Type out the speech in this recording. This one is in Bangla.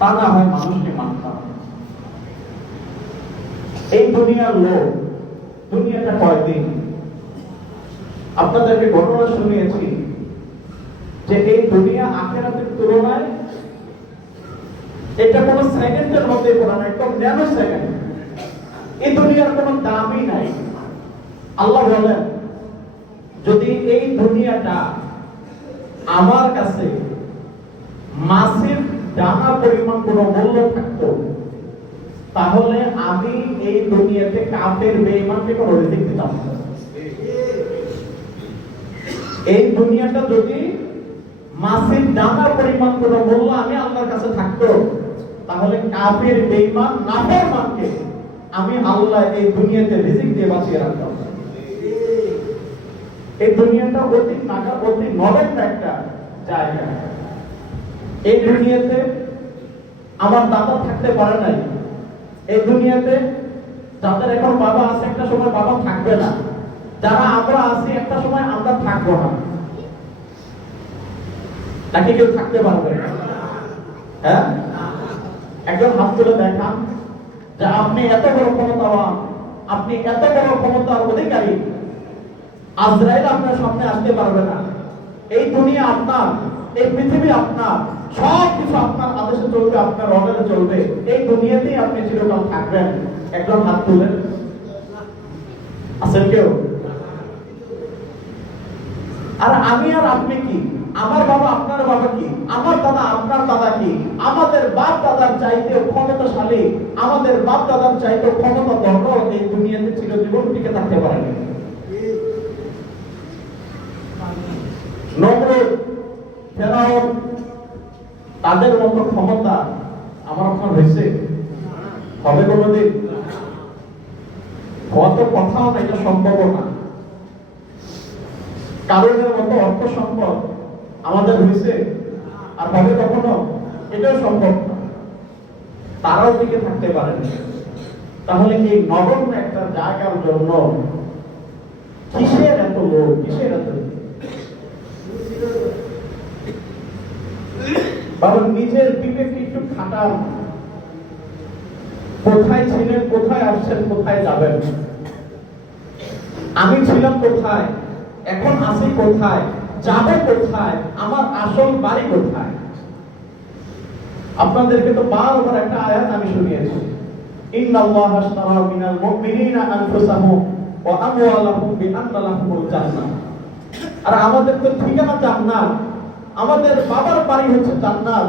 তা না হয় মানুষকে মানতাম। এই দুনিয়ার লোক, দুনিয়াটা কয়দিন? আপনাদেরকে ঘটনা শুনিয়েছি যে এই দুনিয়া আখিরাতের তুলনায় এটা কোন সেকেন্ডের মধ্যে পড়া না, একদম ন্যানো সেকেন্ড। এই দুনিয়ার কোনো দামই নাই। আল্লাহ বলেন, যদি এই দুনিয়াটা আমার কাছে মাছের দানা পরিমাণ কোন মূল্য থাকতো, তাহলে আমি এই দুনিয়াতে কাফের বেঈমানকে কোনো রিজিক দিতাম না। এই দুনিয়াটা যদি মাছের দানা পরিমাণ কোন মূল্য আমি আল্লাহর কাছে থাকতো, তাহলে কাফের বেঈমান নাফরমানকে আমি আল্লাহ এই দুনিয়াতে রিজিক দিয়ে বাঁচিয়ে রাখতাম। এই দুনিয়াটা অতি নাকা, অতি নরম একটা জায়গা। এই দুনিয়াতে আমার দাদা থাকতে পারে নাই। এই দুনিয়াতে যাদের এখন বাবা আছে, একটা সময় বাবা থাকবে না। যারা আমরা আছি, একটা সময় আমরা থাকবো না। নাকি কেউ থাকতে পারবে? হ্যাঁ, একজন হাত তুলে দেখান যে আপনি এত বড় ক্ষমতাবান, আপনি এত বড় ক্ষমতার অধিকারী, আজরাইল আপনার সামনে আসতে পারবে না। এই দুনিয়া আপনার, এই পৃথিবী আপনার, সব কিছু আপনার আদেশে চলবে, আপনার অর্ডারে চলবে। এই দুনিয়াতেই আপনি চিরকাল থাকবেন। একজন হাত তুলেন, আছেন কেউ? আর আমি আর আপনি কি? আমার বাবা আপনার বাবা কি? আমার দাদা আপনার দাদা কি? আমাদের বাপ দাদার চাইতে ক্ষমতাশালী, আমাদের বাপ দাদার চাইতে ক্ষমতাধর এই দুনিয়াতে চিরজীবন টিকে থাকতে পারেনি। নমরুদ, ফেরাউন, তাদের মতো ক্ষমতা আমার আপনার হয়েছে? হবে কোনদিন? কত কথাও না, এটা সম্ভব না। কারণের মতো অর্থ সম্পদ আমাদের হয়েছে আর হবে কখনো? এটাও সম্ভব না। তারাও টিকে থাকতে পারেনি। তাহলে এই নগণ্য একটা জায়গার জন্য কিসের এত লোক, কিসের এত? বাবা, নিজের বিবেককে একটু খাটান। কোথায় ছিলেন, কোথায় আসছেন, কোথায় যাবেন? আমি ছিলাম কোথায়, এখন আছি কোথায়, যাবে কোথায়, আমার আসল বাড়ি কোথায়? আপনাদেরকে তো বারবার একটা আয়াত আমি শুনিয়েছি, ইন্নাল্লাহা আশতারা মিনাল মুমিনিনা আনফুসাহুম ওয়া আমওয়ালাহুম বিআন্না লাহুমুল জান্নাহ। আর আমাদের তো ঠিকানা জান্নাত, আমাদের বাবার বাড়ি হচ্ছে জান্নাত।